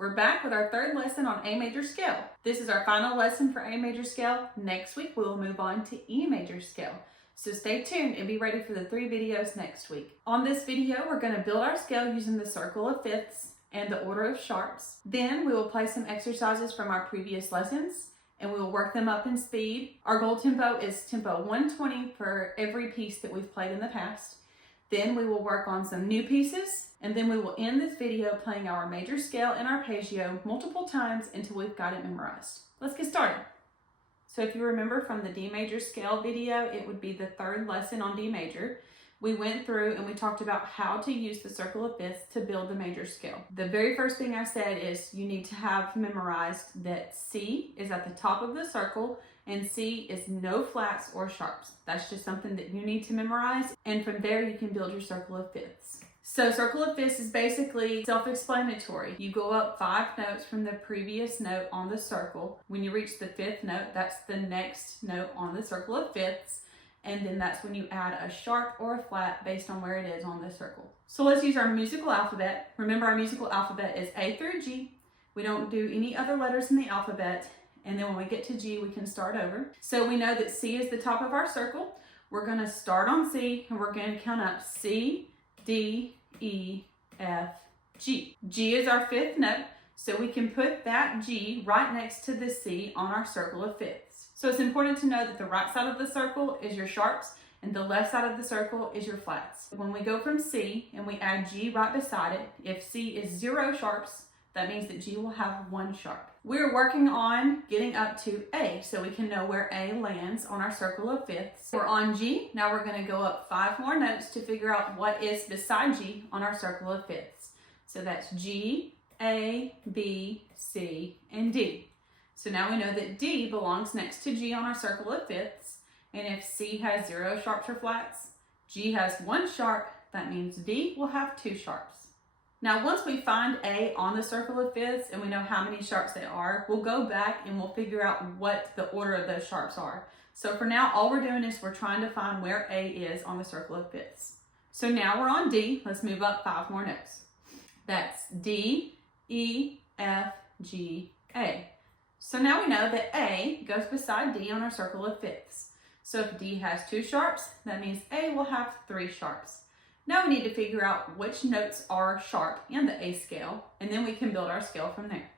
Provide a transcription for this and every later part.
We're back with our third lesson on A major scale. This is our final lesson for A major scale. Next week, we will move on to E major scale. So stay tuned and be ready for the 3 videos next week. On this video, we're going to build our scale using the circle of fifths and the order of sharps. Then we will play some exercises from our previous lessons and we will work them up in speed. Our goal tempo is tempo 120 for every piece that we've played in the past. Then we will work on some new pieces, and then we will end this video playing our major scale and arpeggio multiple times until we've got it memorized. Let's get started. So if you remember from the D major scale video, it would be the third lesson on D major. We went through and we talked about how to use the circle of fifths to build the major scale. The very first thing I said is you need to have memorized that C is at the top of the circle and C is no flats or sharps. That's just something that you need to memorize, and from there you can build your circle of fifths. So circle of fifths is basically self-explanatory. You go up 5 notes from the previous note on the circle. When you reach the 5th note, that's the next note on the circle of fifths. And then that's when you add a sharp or a flat based on where it is on the circle. So let's use our musical alphabet. Remember, our musical alphabet is A through G. We don't do any other letters in the alphabet. And then when we get to G, we can start over. So we know that C is the top of our circle. We're going to start on C and we're going to count up C, D, E, F, G. G is our 5th note. So we can put that G right next to the C on our circle of fifths. So it's important to know that the right side of the circle is your sharps and the left side of the circle is your flats. When we go from C and we add G right beside it, if C is 0 sharps, that means that G will have 1 sharp. We're working on getting up to A so we can know where A lands on our circle of fifths. We're on G. Now we're going to go up 5 more notes to figure out what is beside G on our circle of fifths. So that's G, A, B, C, and D. So now we know that D belongs next to G on our circle of fifths. And if C has 0 sharps or flats, G has 1 sharp, that means D will have 2 sharps. Now once we find A on the circle of fifths and we know how many sharps they are, we'll go back and we'll figure out what the order of those sharps are. So for now, all we're doing is we're trying to find where A is on the circle of fifths. So now we're on D. Let's move up 5 more notes. That's D, E, F, G, A. So now we know that A goes beside D on our circle of fifths. So if D has 2 sharps, that means A will have 3 sharps. Now we need to figure out which notes are sharp in the A scale, and then we can build our scale from there.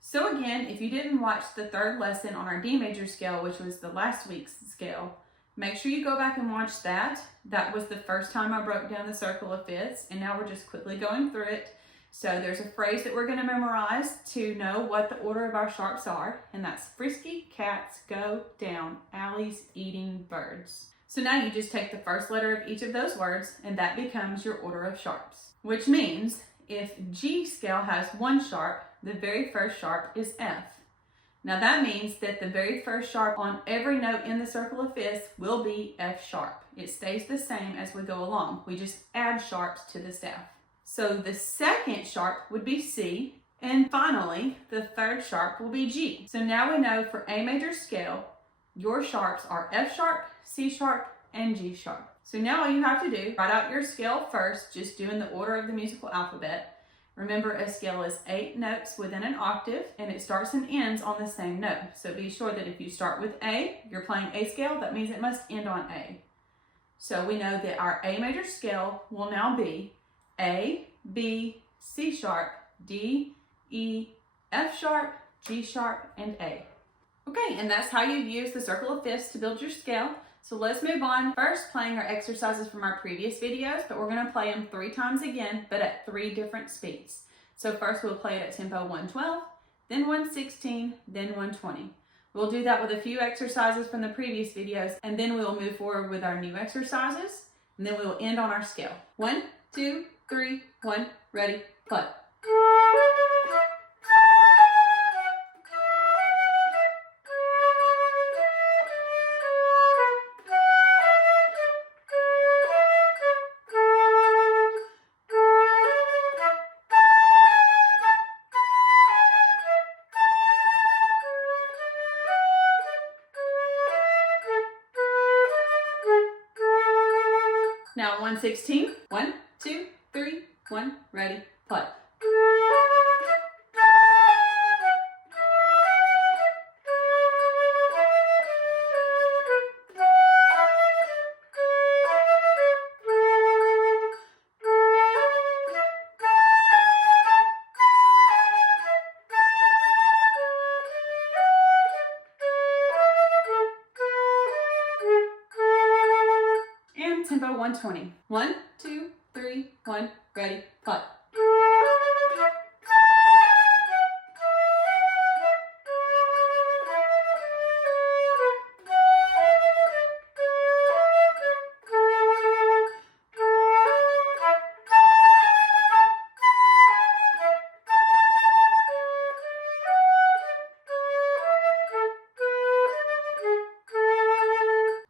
So again, if you didn't watch the 3rd lesson on our D major scale, which was the last week's scale, make sure you go back and watch that. That was the first time I broke down the circle of fifths, and now we're just quickly going through it. So there's a phrase that we're going to memorize to know what the order of our sharps are, and that's frisky cats go down alleys eating birds. So now you just take the first letter of each of those words, and that becomes your order of sharps, which means if G scale has 1 sharp, the very first sharp is F. Now that means that the very first sharp on every note in the circle of fifths will be F sharp. It stays the same as we go along. We just add sharps to the staff. So the second sharp would be C, and finally, the 3rd sharp will be G. So now we know for A major scale, your sharps are F sharp, C sharp, and G sharp. So now all you have to do, write out your scale first, just doing the order of the musical alphabet. Remember, a scale is 8 notes within an octave, and it starts and ends on the same note. So be sure that if you start with A, you're playing A scale, that means it must end on A. So we know that our A major scale will now be A, B, C sharp, D, E, F sharp, G sharp, and A. Okay, and that's how you use the circle of fifths to build your scale. So let's move on. First, playing our exercises from our previous videos, but we're going to play them 3 times again, but at 3 different speeds. So first we'll play it at tempo 112, then 116, then 120. We'll do that with a few exercises from the previous videos, and then we'll move forward with our new exercises, and then we will end on our scale. 1, 2, 3, 1, ready, play. Now 116, 1, 2, 3, 1, ready, play. tempo 120. 1, 2, 3, 1, ready, play.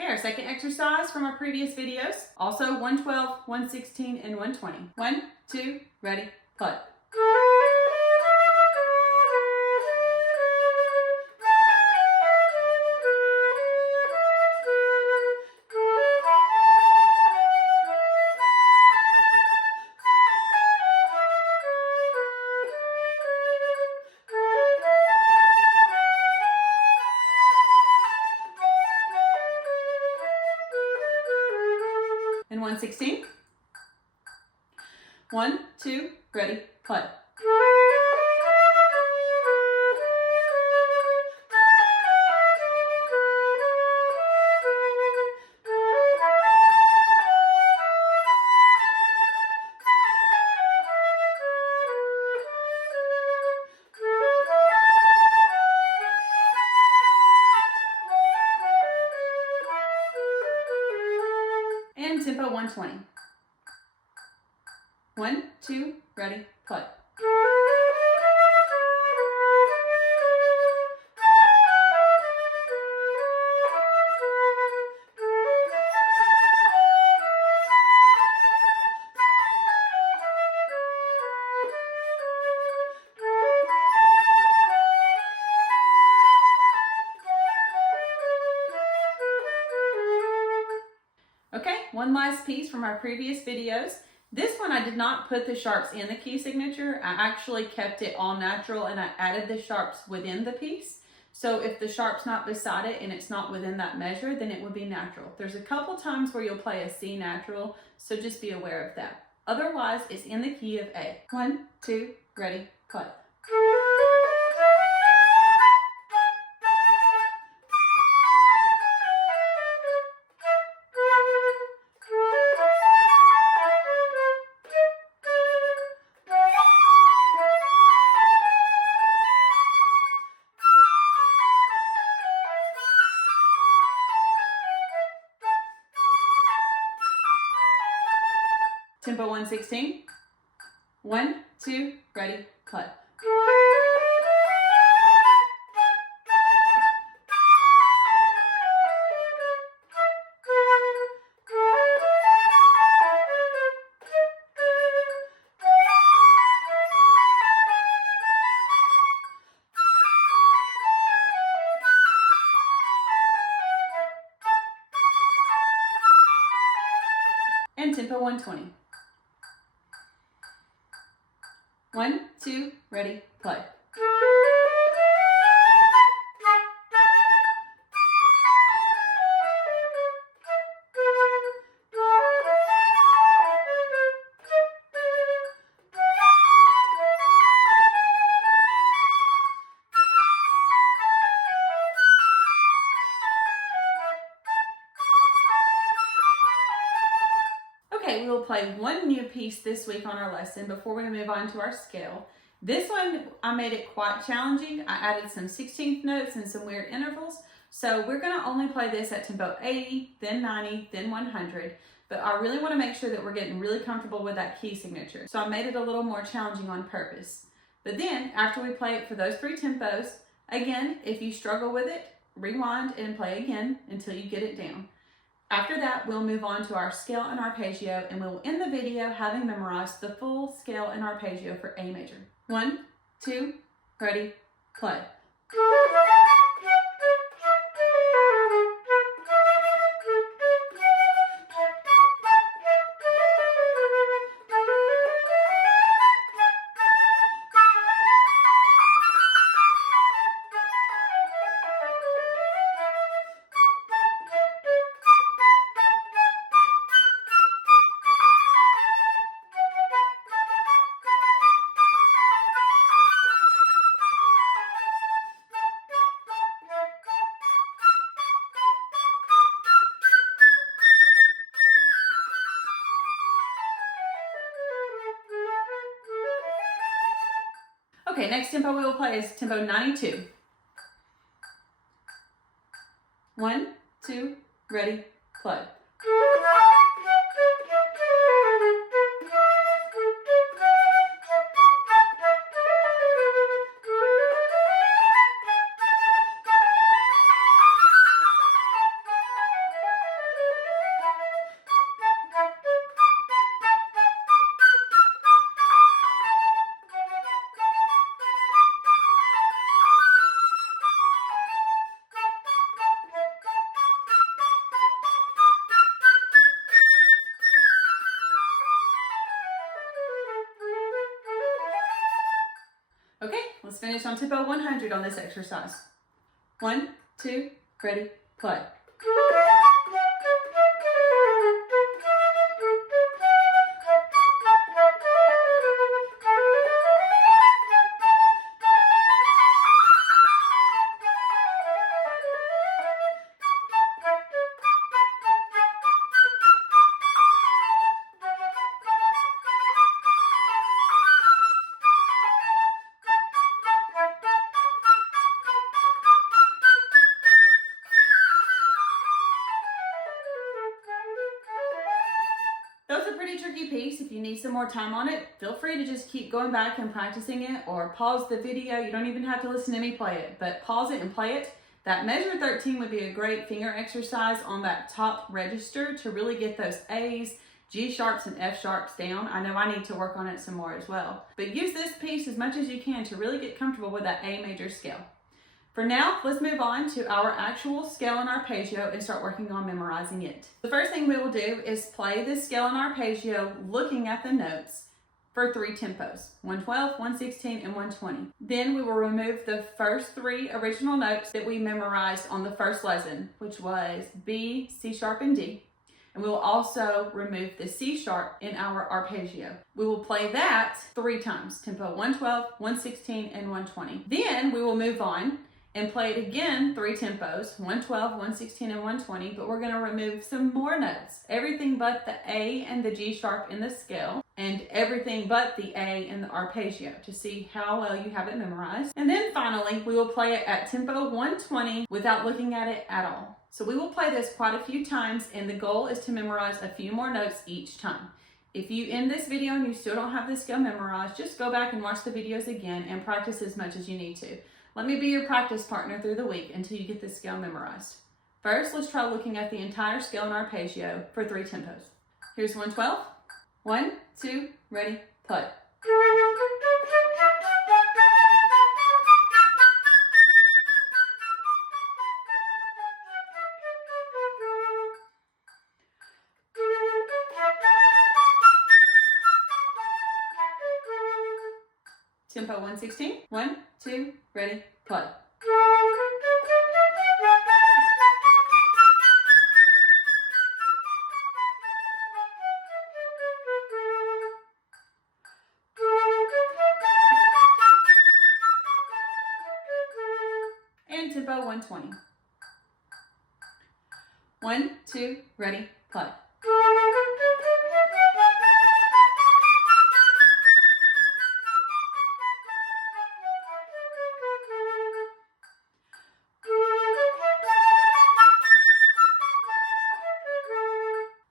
Our second exercise from our previous videos, also 112, 116, and 120. 1, 2, ready, play. And 116. 1, 2, ready, play. And tempo 120. 1, 2, ready, play. Okay, one last piece from our previous videos. This one I did not put the sharps in the key signature. I actually kept it all natural and I added the sharps within the piece. So if the sharp's not beside it and it's not within that measure, then it would be natural. There's a couple times where you'll play a C natural, so just be aware of that. Otherwise, it's in the key of A. 1, 2, ready, play. Tempo 116. 1, 2, ready, play. And tempo 120. 1, 2, ready, play. Okay, we will play one new piece this week on our lesson before we move on to our scale. This one, I made it quite challenging. I added some 16th notes and some weird intervals. So we're gonna only play this at tempo 80, then 90, then 100. But I really wanna make sure that we're getting really comfortable with that key signature. So I made it a little more challenging on purpose. But then, after we play it for those 3 tempos, again, if you struggle with it, rewind and play again until you get it down. After that, we'll move on to our scale and arpeggio, and we'll end the video having memorized the full scale and arpeggio for A major. 1, 2, ready, play. Okay, next tempo we will play is tempo 92. 1, 2, ready, play. Okay, let's finish on tempo 100 on this exercise. 1, 2, ready, play. That was a pretty tricky piece. If you need some more time on it, feel free to just keep going back and practicing it, or pause the video. You don't even have to listen to me play it, but pause it and play it. That measure 13 would be a great finger exercise on that top register to really get those A's, G sharps, and F sharps down. I know I need to work on it some more as well. But use this piece as much as you can to really get comfortable with that A major scale. For now, let's move on to our actual scale and arpeggio and start working on memorizing it. The first thing we will do is play this scale and arpeggio looking at the notes for 3 tempos, 112, 116, and 120. Then we will remove the first 3 original notes that we memorized on the first lesson, which was B, C sharp, and D. And we will also remove the C sharp in our arpeggio. We will play that 3 times, tempo 112, 116, and 120. Then we will move on and play it again 3 tempos, 112, 116, and 120, but we're gonna remove some more notes. Everything but the A and the G sharp in the scale, and everything but the A in the arpeggio to see how well you have it memorized. And then finally, we will play it at tempo 120 without looking at it at all. So we will play this quite a few times, and the goal is to memorize a few more notes each time. If you end this video and you still don't have the scale memorized, just go back and watch the videos again and practice as much as you need to. Let me be your practice partner through the week until you get this scale memorized. First, let's try looking at the entire scale and arpeggio for 3 tempos. Here's 112. 1, 2, ready, play. Tempo 116. 1, 2, ready, play. And tempo 120. 1, 2, ready, play.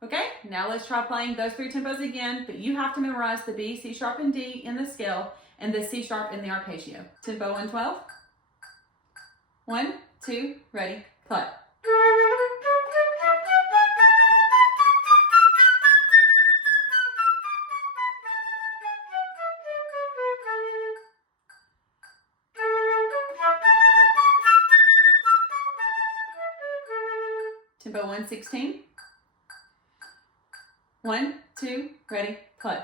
Okay, now let's try playing those 3 tempos again, but you have to memorize the B, C sharp, and D in the scale, and the C sharp in the arpeggio. Tempo 112. 1, 2, ready, play. Tempo 116. 1, 2, ready, play.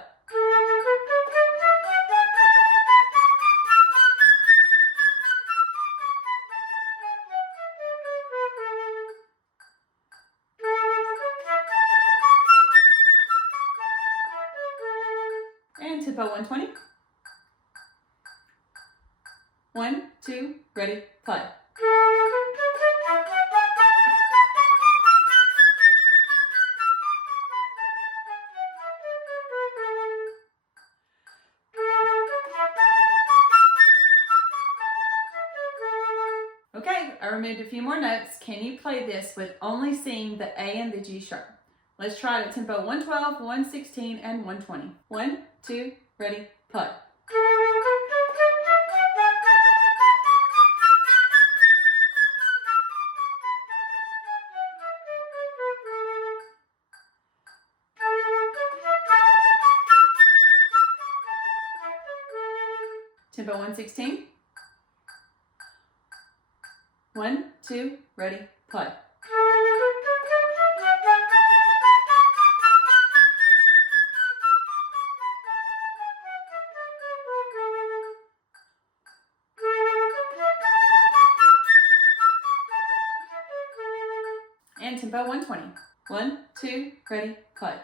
And tempo 120. 1, 2, ready, play. Okay, I removed a few more notes. Can you play this with only singing the A and the G sharp? Let's try it at tempo 112, 116, and 120. 1, 2, ready, play. Tempo 116. 1, 2, ready, play. And tempo 120. 1, 2, ready, play.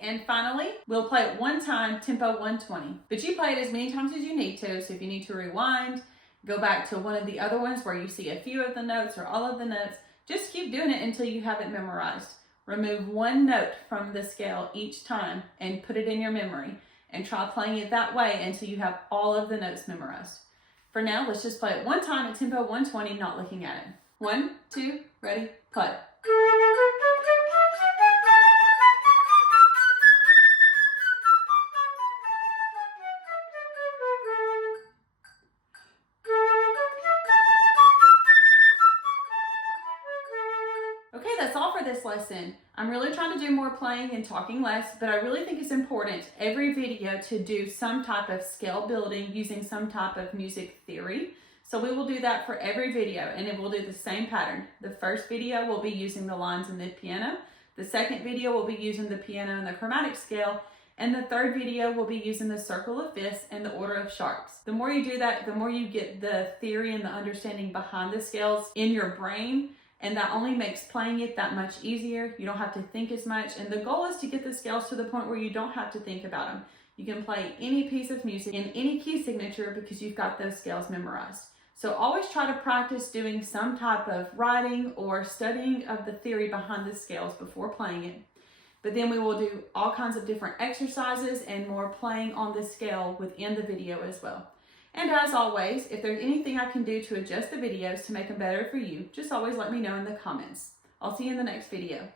And finally, we'll play it one time, tempo 120. But you play it as many times as you need to, so if you need to rewind, go back to one of the other ones where you see a few of the notes or all of the notes, just keep doing it until you have it memorized. Remove one note from the scale each time and put it in your memory, and try playing it that way until you have all of the notes memorized. For now, let's just play it one time at tempo 120, not looking at it. 1, 2, ready, play. Okay, that's all for this lesson. I'm really trying to do more playing and talking less, but I really think it's important every video to do some type of scale building using some type of music theory. So we will do that for every video, and it will do the same pattern. The first video will be using the lines in the piano. The second video will be using the piano and the chromatic scale. And the third video will be using the circle of fifths and the order of sharps. The more you do that, the more you get the theory and the understanding behind the scales in your brain. And that only makes playing it that much easier. You don't have to think as much. And the goal is to get the scales to the point where you don't have to think about them. You can play any piece of music in any key signature because you've got those scales memorized. So always try to practice doing some type of writing or studying of the theory behind the scales before playing it. But then we will do all kinds of different exercises and more playing on the scale within the video as well. And as always, if there's anything I can do to adjust the videos to make them better for you, just always let me know in the comments. I'll see you in the next video.